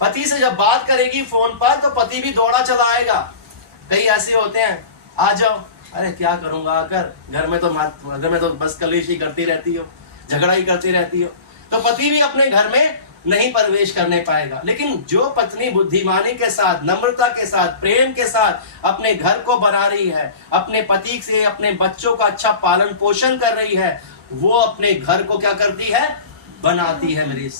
पति से जब बात करेगी फोन पर तो पति भी दौड़ा चला आएगा। कई ऐसे होते हैं, आ जाओ, अरे क्या करूंगा आकर, घर में तो बस कलेश ही करती रहती हो, झगड़ा ही करती रहती हो। तो पति भी अपने घर में नहीं प्रवेश करने पाएगा। लेकिन जो पत्नी बुद्धिमानी के साथ, नम्रता के साथ, प्रेम के साथ अपने घर को बना रही है, अपने पति से अपने बच्चों का अच्छा पालन पोषण कर रही है, वो अपने घर को क्या करती है, बनाती है। मेरी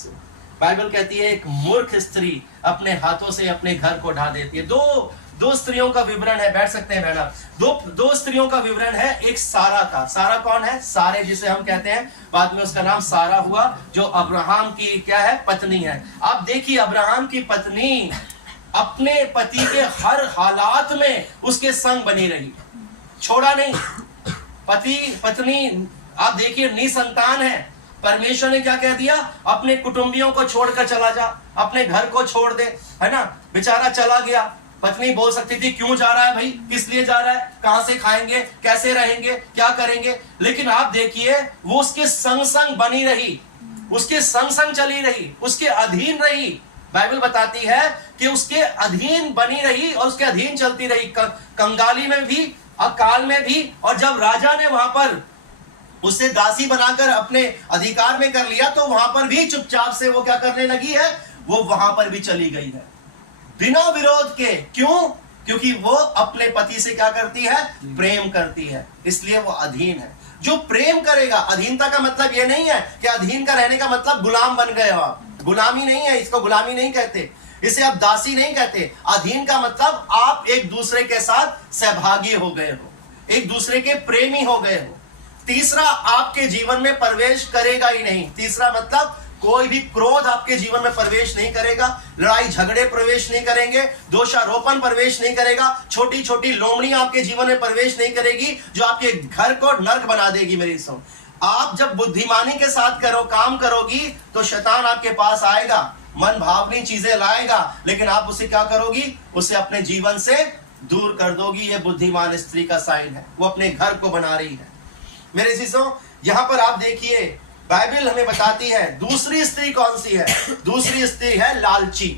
बाइबल कहती है एक मूर्ख स्त्री अपने हाथों से अपने घर को ढा देती है। दो स्त्रियों का विवरण है, बैठ सकते हैं बहना। दो स्त्रियों का विवरण है। एक सारा का, सारा कौन है, सारे जिसे हम कहते हैं, बाद में उसका नाम सारा हुआ, जो अब्राहम की क्या है, पत्नी है। आप देखिए अब्राहम की पत्नी अपने पति के हर हालात में उसके संग बनी रही, छोड़ा नहीं। पत्नी आप देखिए निसंतान है, परमेश्वर ने क्या कह दिया, अपने कुटुंबियों को छोड़कर चला जा, अपने घर को छोड़ दे, है ना। बेचारा चला गया। पत्नी बोल सकती थी क्यों जा रहा है भाई, किस लिए जा रहा है, कहां से खाएंगे, कैसे रहेंगे, क्या करेंगे। लेकिन आप देखिए वो उसके संग संग बनी रही, उसके संग संग चली रही, उसके अधीन रही। बाइबल बताती है कि उसके अधीन बनी रही और उसके अधीन चलती रही, कंगाली में भी, अकाल में भी। और जब राजा ने वहां पर उसे दासी बनाकर अपने अधिकार में कर लिया तो वहां पर भी चुपचाप से वो क्या करने लगी है, वो वहां पर भी चली गई है बिना विरोध के। क्यों? क्योंकि वो अपने पति से क्या करती है, प्रेम करती है, इसलिए वो अधीन है। जो प्रेम करेगा, अधीनता का मतलब ये नहीं है कि अधीन का रहने का मतलब गुलाम बन गए हो आप, गुलामी नहीं है, इसको गुलामी नहीं कहते, इसे आप दासी नहीं कहते। अधीन का मतलब आप एक दूसरे के साथ सहभागी हो गए हो, एक दूसरे के प्रेमी हो गए हो। तीसरा, आपके जीवन में प्रवेश करेगा ही नहीं। तीसरा मतलब कोई भी क्रोध आपके जीवन में प्रवेश नहीं करेगा, लड़ाई झगड़े प्रवेश नहीं करेंगे, दोषारोपण प्रवेश नहीं करेगा, छोटी छोटी लोमड़ी आपके जीवन में प्रवेश नहीं करेगी जो आपके घर को नर्क बना देगी। मेरी सुन, आप जब बुद्धिमानी के साथ काम करोगी तो शैतान आपके पास आएगा, मन भावनी चीजें लाएगा, लेकिन आप उसे क्या करोगी, उसे अपने जीवन से दूर कर दोगी। यह बुद्धिमान स्त्री का साइन है, वो अपने घर को बना रही है। मेरे शिष्यों, यहां पर आप देखिए बाइबल हमें बताती है दूसरी स्त्री कौन सी है। दूसरी स्त्री है लालची,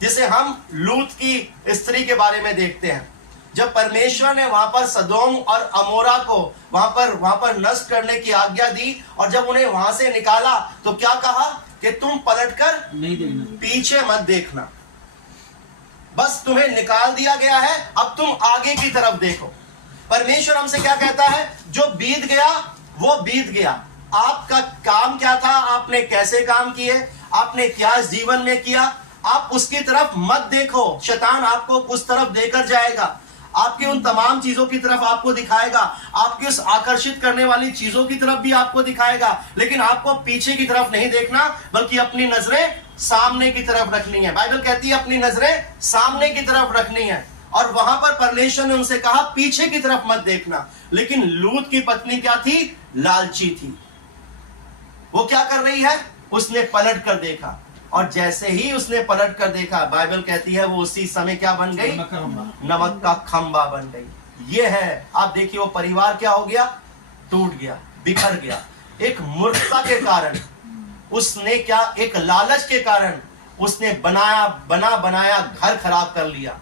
जिसे हम लूत की स्त्री के बारे में देखते हैं। जब परमेश्वर ने वहां पर सदोम और अमोरा को वहां पर नष्ट करने की आज्ञा दी और जब उन्हें वहां से निकाला तो क्या कहा कि तुम पलटकर नहीं देखना, पीछे मत देखना, बस तुम्हें निकाल दिया गया है, अब तुम आगे की तरफ देखो। परमेश्वर हमसे क्या कहता है, जो बीत गया वो बीत गया। आपका काम क्या था, आपने कैसे काम किए, आपने क्या इस जीवन में किया, आप उसकी तरफ मत देखो। शैतान आपको उस तरफ देकर जाएगा, आपके उन तमाम चीजों की तरफ आपको दिखाएगा, आपके उस आकर्षित करने वाली चीजों की तरफ भी आपको दिखाएगा, लेकिन आपको पीछे की तरफ नहीं देखना, बल्कि अपनी नजरें सामने की तरफ रखनी है। बाइबल कहती है अपनी नजरें सामने की तरफ रखनी है। और वहां पर परमेश्वर ने उनसे कहा पीछे की तरफ मत देखना। लेकिन लूत की पत्नी क्या थी, लालची थी। वो क्या कर रही है, उसने पलट कर देखा, और जैसे ही उसने पलट कर देखा, बाइबल कहती है वो उसी समय क्या बन गई, नमक का खंबा बन गई। ये है, आप देखिए वो परिवार क्या हो गया, टूट गया, बिखर गया। एक मूर्खता के कारण उसने क्या, एक लालच के कारण उसने बना बनाया घर खराब कर लिया।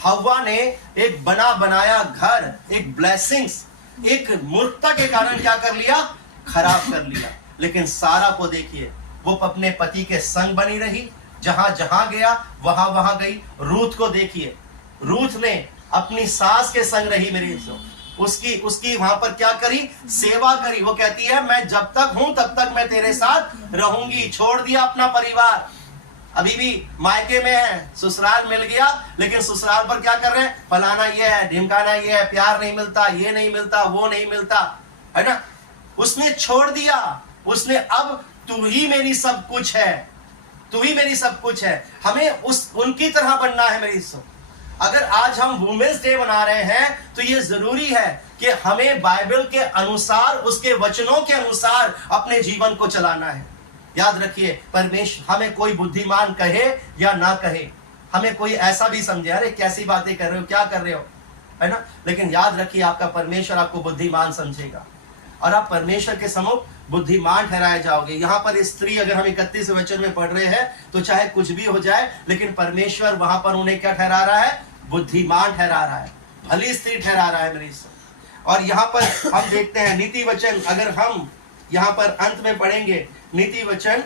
हव्वा ने एक बना बनाया घर, एक ब्लेसिंग्स, एक मूर्खता के कारण क्या कर लिया, खराब कर लिया। लेकिन सारा को देखिए, वो अपने पति के संग बनी रही, जहां जहां गया वहां वहां गई। रूथ को देखिए, रूथ ने अपनी सास के संग रही, मेरी उसकी वहां पर क्या करी, सेवा करी। वो कहती है मैं जब तक हूं तब तक मैं तेरे साथ रहूंगी। छोड़ दिया अपना परिवार, अभी भी मायके में है, ससुराल मिल गया, लेकिन ससुराल पर क्या कर रहे हैं, फलाना ये है, ढिमकाना ये है, प्यार नहीं मिलता, ये नहीं मिलता, वो नहीं मिलता, है ना। उसने छोड़ दिया, उसने अब तू ही मेरी सब कुछ है, तू ही मेरी सब कुछ है। हमें उनकी तरह बनना है मेरी सब। अगर आज हम वुमेन्स डे मना रहे हैं तो ये जरूरी है कि हमें बाइबल के अनुसार, उसके वचनों के अनुसार अपने जीवन को चलाना है। याद रखिए, परमेश्वर हमें कोई बुद्धिमान कहे या ना कहे, हमें कोई ऐसा भी समझे, अरे कैसी बातें कर रहे हो, क्या कर रहे हो, है ना, लेकिन याद रखिए आपका परमेश्वर आपको बुद्धिमान समझेगा। और आप परमेश्वर के सम्मुख बुद्धिमान ठहराए जाओगे। यहाँ पर स्त्री, अगर हम 31 वचन में पढ़ रहे हैं, तो चाहे कुछ भी हो जाए, लेकिन परमेश्वर वहां पर उन्हें क्या ठहरा रहा है? बुद्धिमान ठहरा रहा है, भली स्त्री ठहरा रहा है मेरी। और यहाँ पर हम देखते हैं नीति वचन, अगर हम यहाँ पर अंत में पढ़ेंगे नीति वचन